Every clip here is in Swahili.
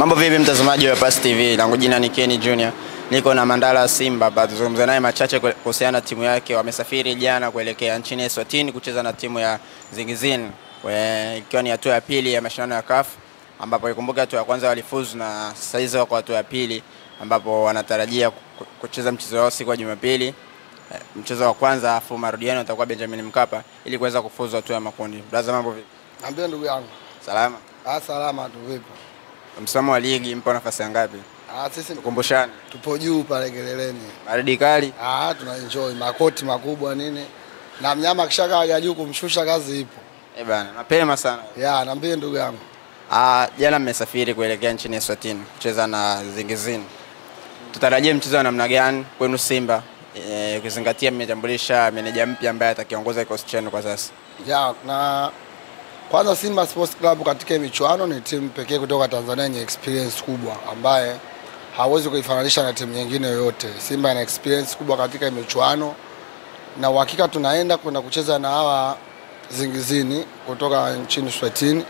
Mambo vipi mtazamaji wa Pass TV? Langu jina ni Kenny Junior. Niko na Mandala Simba, tuzungumza naye machache kuhusiana na timu yake. Wamesafiri jana kuelekea nchini Eswatini kucheza na timu ya Zingizini, ikiwa ni hatua ya pili ya mashindano ya CAF, ambapo ikumbuka hatua ya kwanza walifuzu na sasa hizo wako hatua ya pili, ambapo wanatarajia kucheza mchezo wao siku ya Jumapili. Mchezo wa kwanza afu marudiano utakuwa Benjamin Mkapa ili kuweza kufuzu hatua ya makundi. Brother, mambo vipi? Ambia ndugu yangu. Salama. Salama tu vipi? Msimamo wa ligi mpo nafasi ngapi? Sisi tukumbushane. Tupo juu pale geleleni. Baridi kali? Tuna enjoy makoti makubwa nini. Na mnyama kishaka juu kumshusha kazi ipo. Bana, mapema sana. Naambia ndugu yangu. Jana mmesafiri kuelekea nchini Eswatini kucheza na Zingizini. Tutarajie mchezo wa namna gani kwenu Simba? Ukizingatia mmetambulisha meneja mpya ambaye atakiongoza kikosi chenu kwa sasa. Na kwanza Simba Sports Club katika michuano ni timu pekee kutoka Tanzania yenye experience kubwa ambaye hawezi kuifananisha na timu nyingine yoyote. Simba ina experience kubwa katika michuano na uhakika tunaenda kwenda kucheza na hawa Zingizini kutoka nchini Eswatini,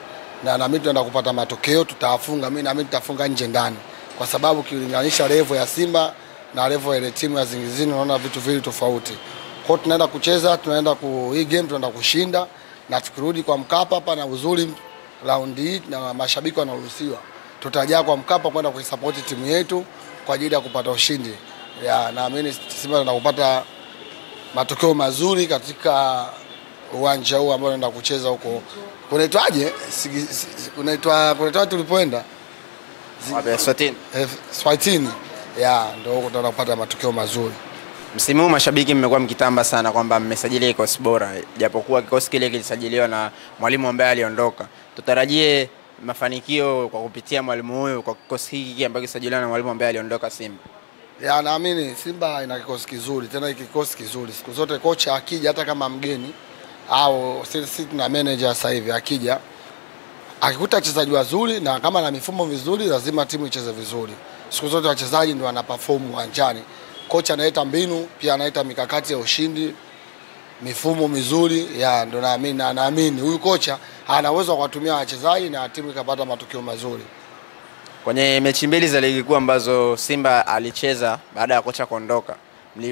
na mimi tunaenda kupata matokeo, tutawafunga. Mimi tutafunga nje ndani, kwa sababu kilinganisha level ya Simba na level ya ile timu ya Zingizini unaona vitu vile tofauti. Kwa hiyo tunaenda kucheza, tunaenda hii game tunaenda kushinda, na tukirudi kwa Mkapa hapa na uzuri round hii na mashabiki wanaruhusiwa, tutajaa kwa Mkapa kwenda kuisupport timu yetu kwa ajili ya kupata ushindi. Naamini Simba tunakupata matokeo mazuri katika uwanja huu ambao tunaenda kucheza huko. Kunaitwaje? Kunaitwa tulipoenda? Eswatini. Eswatini. Ndio huko tunaenda kupata matokeo mazuri. Msimu huu mashabiki mmekuwa mkitamba sana kwamba mmesajili kikosi bora, japokuwa kikosi kile kilisajiliwa na mwalimu ambaye aliondoka. Tutarajie mafanikio kwa kupitia mwalimu huyu kwa kikosi hiki ambacho kilisajiliwa na mwalimu ambaye aliondoka Simba. Naamini Simba ina kikosi kizuri, tena kikosi kizuri. Siku zote kocha akija hata kama mgeni au sisi tuna manager sasa hivi akija akikuta wachezaji wazuri na kama na mifumo vizuri, lazima timu icheze vizuri. Siku zote wachezaji ndio wana perform uwanjani. Kocha analeta mbinu, pia analeta mikakati ya ushindi, mifumo mizuri. Ndio naamini huyu kocha ana uwezo wa kuwatumia wachezaji na timu ikapata matokeo mazuri. Kwenye mechi mbili za ligi kuu ambazo Simba alicheza baada ya kocha kuondoka,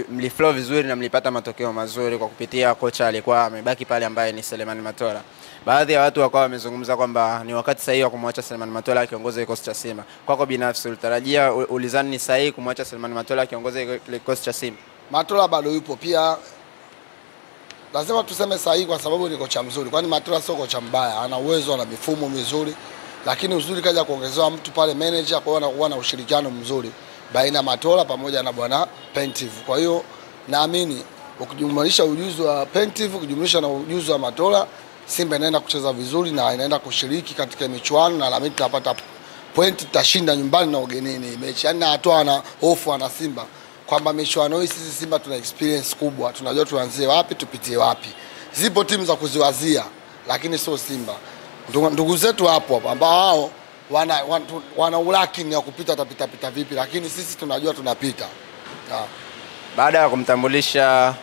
mliflow vizuri na mlipata matokeo mazuri kwa kupitia kocha alikuwa amebaki pale ambaye ni Selemani Matola. Baadhi ya watu wakawa wamezungumza kwamba ni wakati sahihi wa kumwacha Selemani Matola akiongoza kikosi cha Simba. Kwako binafsi ulitarajia, ulizani ni sahihi kumwacha Selemani Matola akiongoza kikosi cha Simba? Matola bado yupo, pia lazima tuseme sahihi kwa sababu ni kocha mzuri. Kwani Matola sio kocha mbaya, ana uwezo, ana mifumo mizuri, lakini uzuri kaja kuongezewa mtu pale manager, kwa hiyo anakuwa na ushirikiano mzuri baina Matola pamoja na bwana Pentiv. Kwa hiyo naamini ukijumlisha ujuzi wa Pentiv ukijumlisha na ujuzi wa Matola, Simba inaenda kucheza vizuri na inaenda kushiriki katika michuano, na naamini tutapata point, tutashinda nyumbani na ugenini mechi. Hatoa na hofu na Simba kwamba michuano hii sisi Simba tuna experience kubwa, tunajua tuanzie wapi tupitie wapi. Zipo timu za kuziwazia, lakini sio Simba. Ndugu zetu hapo ambao wana ulaki ya kupita tapita vipi, lakini sisi tunajua tunapita. Baada ya kumtambulisha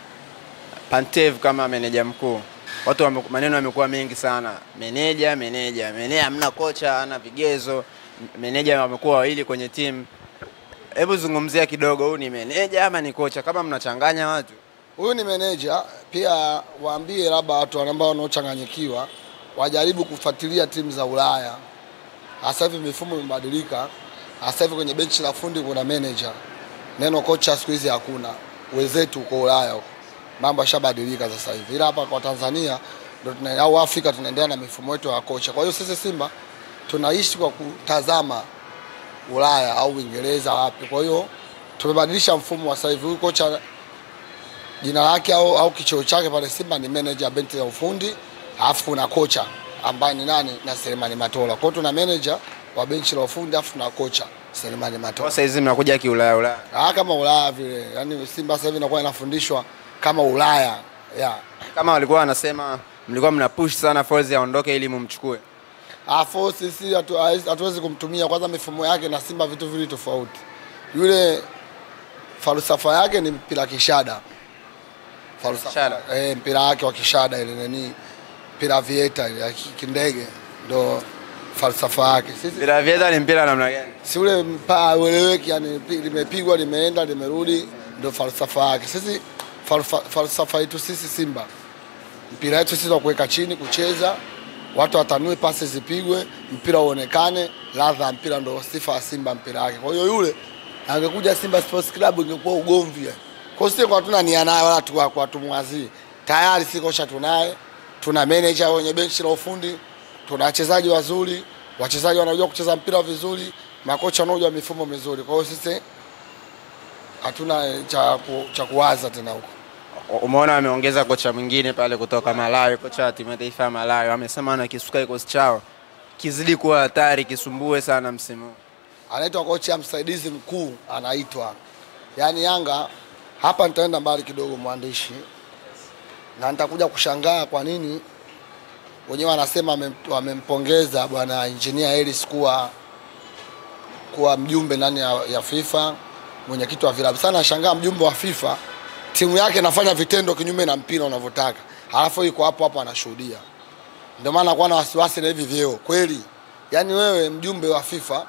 Pantev kama meneja mkuu, maneno yamekuwa mengi sana. Meneja hamna kocha, ana vigezo. Meneja wamekuwa wawili kwenye timu. Hebu zungumzia kidogo, huyu ni meneja ama ni kocha, kama mnachanganya watu? Huyu ni meneja, pia waambie labda watu ambao wanaochanganyikiwa wajaribu kufuatilia timu za Ulaya. Sasa hivi mifumo imebadilika. Sasa hivi kwenye benchi la fundi kuna manager. Neno kocha siku hizi hakuna. Wenzetu uko Ulaya huko, mambo yashabadilika sasa hivi. Ila hapa kwa Tanzania ndio au Afrika tunaendelea na mifumo yetu ya kocha. Kwa hiyo sisi Simba tunaishi kwa kutazama Ulaya au Uingereza wapi. Kwa hiyo tumebadilisha mfumo wa sasa hivi. Huyu kocha jina lake au kicheo chake pale Simba ni manager benchi la ufundi, alafu kuna kocha ambaye ni nani? Na Selemani Matola. Kwa hiyo tuna manager wa benchi la ufundi alafu na kocha Selemani Matola. Sasa hizi mnakuja kiulaya. Kama Ulaya vile. Yaani Simba sasa hivi inakuwa inafundishwa kama Ulaya. Kama walikuwa wanasema mlikuwa mna push sana Forza aondoke ili mumchukue. Forza sisi hatuwezi kumtumia, kwanza mifumo yake na Simba vitu vile tofauti. Yule falsafa yake ni mpira kishada. Falsafa mpira wake wa kishada ile nani? Mpira vieta ya kindege. Ndio falsafa yake. Sisi Mpira vieta ni mpira namna gani? si ule mpaa ueleweki, yani limepigwa limeenda limerudi, ndio falsafa yake. Sisi falsafa yetu sisi Simba, mpira wetu sisi wa kuweka chini, kucheza, watu watanue, pasi zipigwe, mpira uonekane, ladha mpira, ndio sifa ya Simba mpira wake. Kwa hiyo yule angekuja Simba Sports Club ingekuwa ugomvi. Kwa hiyo kwa hatuna nia naye wala tu kwa tumwazie. Tayari si kocha tunaye, tuna manager wenye benchi la ufundi, tuna wachezaji wazuri, wachezaji wanajua kucheza mpira vizuri, makocha wanajua mifumo mizuri. Kwa hiyo sisi hatuna cha kuwaza tena huko. Umeona ameongeza kocha mwingine pale kutoka Malawi, kocha wa timu ya taifa ya Malawi. Amesema ana kisuka kikosi chao kizidi kuwa hatari, kisumbue sana msimu. Anaitwa kocha msaidizi mkuu anaitwa. Yaani Yanga hapa nitaenda mbali kidogo mwandishi. Na nitakuja kushangaa kwa nini wenyewe wanasema wamempongeza bwana engineer Ellis kuwa mjumbe ndani ya FIFA, mwenyekiti wa vilabu. Sana nashangaa mjumbe wa FIFA timu yake inafanya vitendo kinyume na mpira unavyotaka. Halafu yuko hapo anashuhudia. Ndio maana kwa na wasiwasi na hivi vyeo. Kweli. Yaani wewe mjumbe wa FIFA,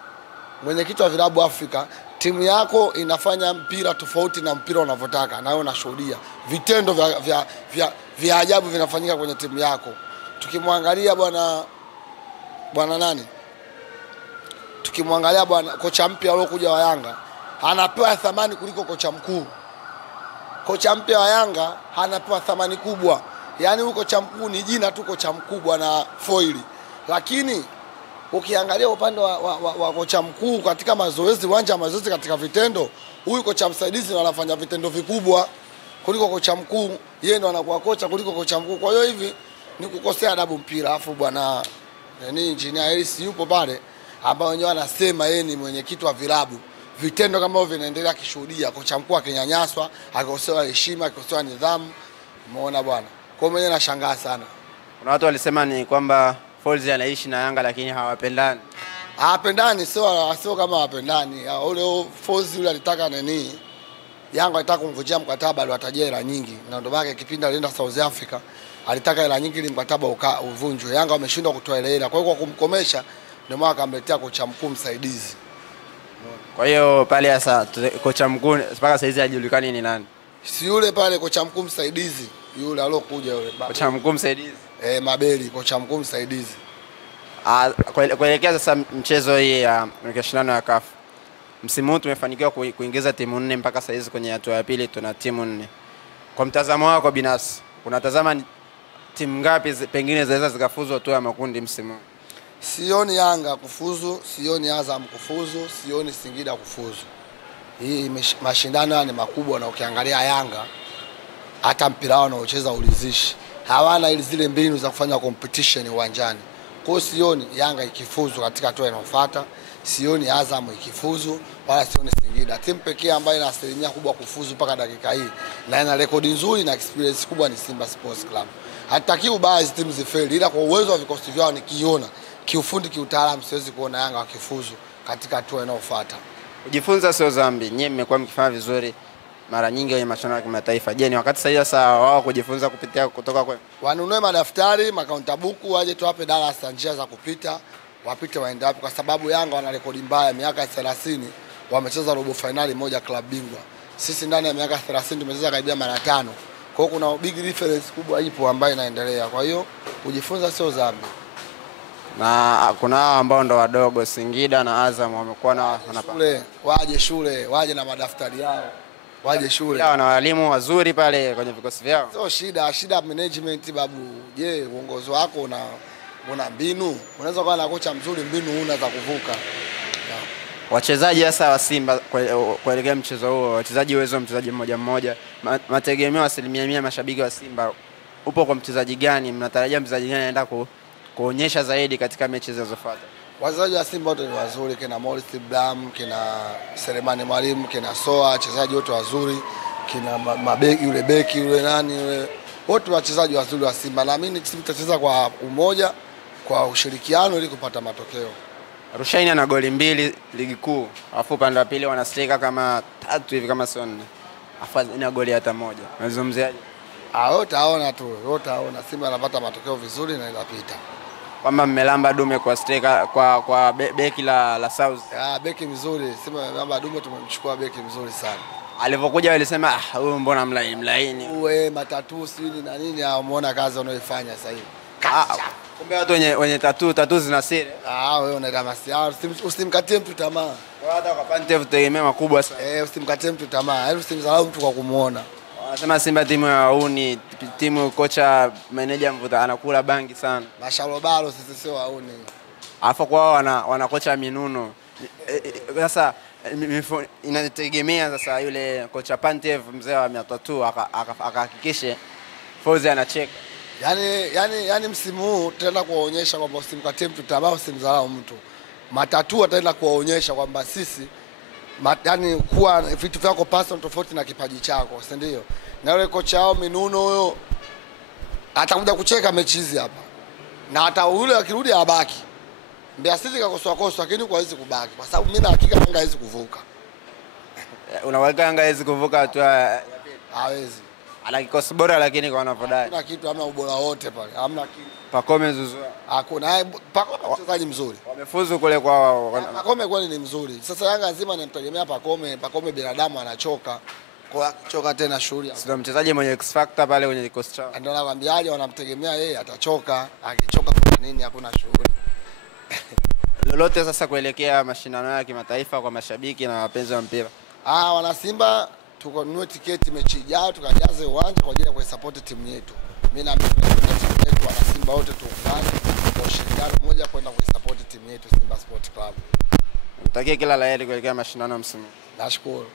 mwenyekiti wa vilabu Afrika, timu yako inafanya mpira tofauti na mpira unavyotaka na wewe unashuhudia. Vitendo vya ajabu vinafanyika kwenye timu yako. Tukimwangalia bwana nani? Tukimwangalia bwana kocha mpya aliyokuja wa Yanga, anapewa thamani kuliko kocha mkuu. Kocha mpya wa Yanga anapewa thamani kubwa. Yaani huko kocha mkuu ni jina tu, kocha mkubwa na foili. Lakini ukiangalia upande wa kocha mkuu katika mazoezi, uwanja wa mazoezi, katika vitendo, huyu kocha msaidizi anafanya vitendo vikubwa kuliko kocha mkuu. Yeye ndo anakuwa kocha kuliko kocha mkuu. Kwa hiyo hivi ni kukosea adabu mpira. Alafu bwana engineer Ellis yupo pale, ambao wenyewe anasema yeye ni mwenyekiti wa vilabu. Vitendo kama hivyo vinaendelea kishuhudia, kocha mkuu akinyanyaswa, akikosewa heshima, akikosewa nidhamu. Umeona bwana. Kwa hiyo mimi nashangaa sana. Kuna watu walisema ni kwamba Folz anaishi na Yanga lakini hawapendani. Hawapendani, sio kama hawapendani. Ule Folz yule alitaka nini? Yanga alitaka kumvunjia mkataba, aliwatajia hela nyingi. Na ndio maana kipindi alienda South Africa, alitaka hela nyingi ili mkataba uvunjwe. Yanga wameshindwa kutoa ile hela. Kwa hiyo kwa kumkomesha ndio maana akamletea kocha mkuu msaidizi. Kwa hiyo pale sasa kocha mkuu mpaka saizi hajulikani ni nani. Si yule pale kocha mkuu msaidizi, yule alokuja yule. Kocha mkuu msaidizi. Mabeli, kocha mkuu msaidizi. Kuelekea sasa mchezo hii ya mashindano ya CAF. Msimu huu tumefanikiwa kuingiza timu 4 mpaka saizi kwenye hatua ya pili tuna timu 4. Kwa mtazamo wako binafsi, unatazama timu ngapi pengine zaweza zikafuzu hatua ya makundi msimu huu? Sioni Yanga kufuzu, sioni Azam kufuzu, sioni Singida kufuzu. Hii mashindano ni makubwa, na ukiangalia Yanga hata mpira wao wanaocheza ulizishi. Hawana ile zile mbinu za kufanya competition uwanjani. Kwa hiyo sioni Yanga ikifuzu katika hatua inayofuata, sioni Azam ikifuzu, wala sioni Singida. Timu pekee ambayo ina asilimia kubwa kufuzu mpaka dakika hii na ina rekodi nzuri na experience kubwa ni Simba Sports Club. Hataki ubaya hizo timu zifeli, ila kwa uwezo wa vikosi vyao nikiona kiufundi, kiutaalamu, siwezi kuona Yanga wakifuzu katika hatua inayofuata. Kujifunza sio dhambi. Nyinyi mmekuwa mkifanya vizuri mara nyingi kwenye mashindano ya kimataifa. Je, ni wakati sasa wao kujifunza kutoka kwenu? Wanunue madaftari, makaunta buku, waje tuwape darasa njia za kupita, wapite waende wapi, kwa sababu Yanga wana rekodi mbaya. Miaka 30 wamecheza robo finali moja club bingwa. Sisi ndani ya miaka 30 tumecheza karibia mara 5. Kwa hiyo kuna big difference kubwa ipo ambayo inaendelea. Kwa hiyo kujifunza sio dhambi. Na kuna ambao ndo wadogo, Singida na Azam wamekuwa na shule, waje na madaftari yao. Waje shule. Wana walimu wazuri pale kwenye vikosi vyao. Sio shida management babu. Je, uongozi wako una mbinu? Unaweza kuwa na kocha mzuri, mbinu huna za kuvuka. Wachezaji hasa wa Simba kuelekea mchezo huo, wachezaji uwezo mchezaji mmoja, mategemeo 100% mashabiki wa Simba upo kwa mchezaji gani? Mnatarajia mchezaji gani anaenda kuonyesha zaidi katika mechi zinazofuata? Wachezaji wa Simba wote ni wazuri, kina Morris Blam, kina Selemani Mwalimu, kina Soa, wachezaji wote wazuri, kina mabeki yule beki yule nani yule, wote wachezaji wazuri wa Simba. Naamini Simba itacheza kwa umoja, kwa ushirikiano ili kupata matokeo. Rushaini ana goli 2 ligi kuu, alafu upande wa pili wana striker kama 3 hivi kama sio 4. Alafu ina goli hata moja. Unazungumziaje? Wote aona tu, wote aona Simba anapata matokeo vizuri na inapita. kwamba mmelamba dume kwa striker kwa beki la South. Beki mzuri. Simba namba dume tumemchukua beki mzuri sana. Alipokuja walisema huyu mbona mlaini. Uwe matatu sini na nini muona kazi wanaoifanya sasa hivi. Kumbe watu wenye tatu zina siri. Wewe unaenda masiara, usimkatie mtu tamaa. Hata kwa Pantev tegemea makubwa sana. Usimkatie mtu tamaa. Yaani usimdharau mtu kwa kumuona. Wanasema Simba timu ya uni, timu kocha manager mvuta anakula bangi sana. Mashalobalo sisi sio wauni. Alafu kwao wana kocha minuno. Sasa inategemea sasa yule kocha Pantev mzee wa 300 akahakikishe Fozi anacheka. Yaani msimu huu tutaenda kuwaonyesha kwamba usimkatie mtu tamaa, usimdharau mtu. Matatu ataenda kuwaonyesha kwamba sisi yaani kuwa vitu vyako personal tofauti na kipaji chako, si ndio? Na yule kocha wao minuno huyo atakuja kucheka mechi hizi hapa. Na hata yule akirudi abaki. Mbeya City kakosoa lakini kwa hizi kubaki. Kwa sababu mimi na hakika Yanga haiwezi kuvuka. Unaweka Yanga haiwezi kuvuka hatua ya pili. Hawezi. Ana kikosi bora lakini kwa wanavodai. Kuna kitu hamna ubora wote pale. Hamna kitu. Pacome Zouzoua. Hakuna. Pacome mchezaji mzuri. Wamefuzu kule kwa Pacome kweli ni mzuri. Sasa Yanga nzima inamtegemea Pacome. Pacome binadamu anachoka. Kwa choka tena shughuli. Sio mchezaji mwenye X factor pale kwenye kikosi chao. Ndio nakwambiaje wanamtegemea yeye atachoka. Akichoka kwa nini hakuna shughuli. Lolote sasa kuelekea mashindano ya kimataifa kwa mashabiki na wapenzi wa mpira. Wana Simba tukonunue tiketi mechi ijayo tukajaze uwanja kwa ajili ya kuisupport timu yetu. Mimi na timu yetu wana Simba wote tuungane kwa ushirikiano mmoja kwenda kuisupport timu yetu Simba Sport Club. Nitakie kila la heri kuelekea mashindano msimu. Nashukuru.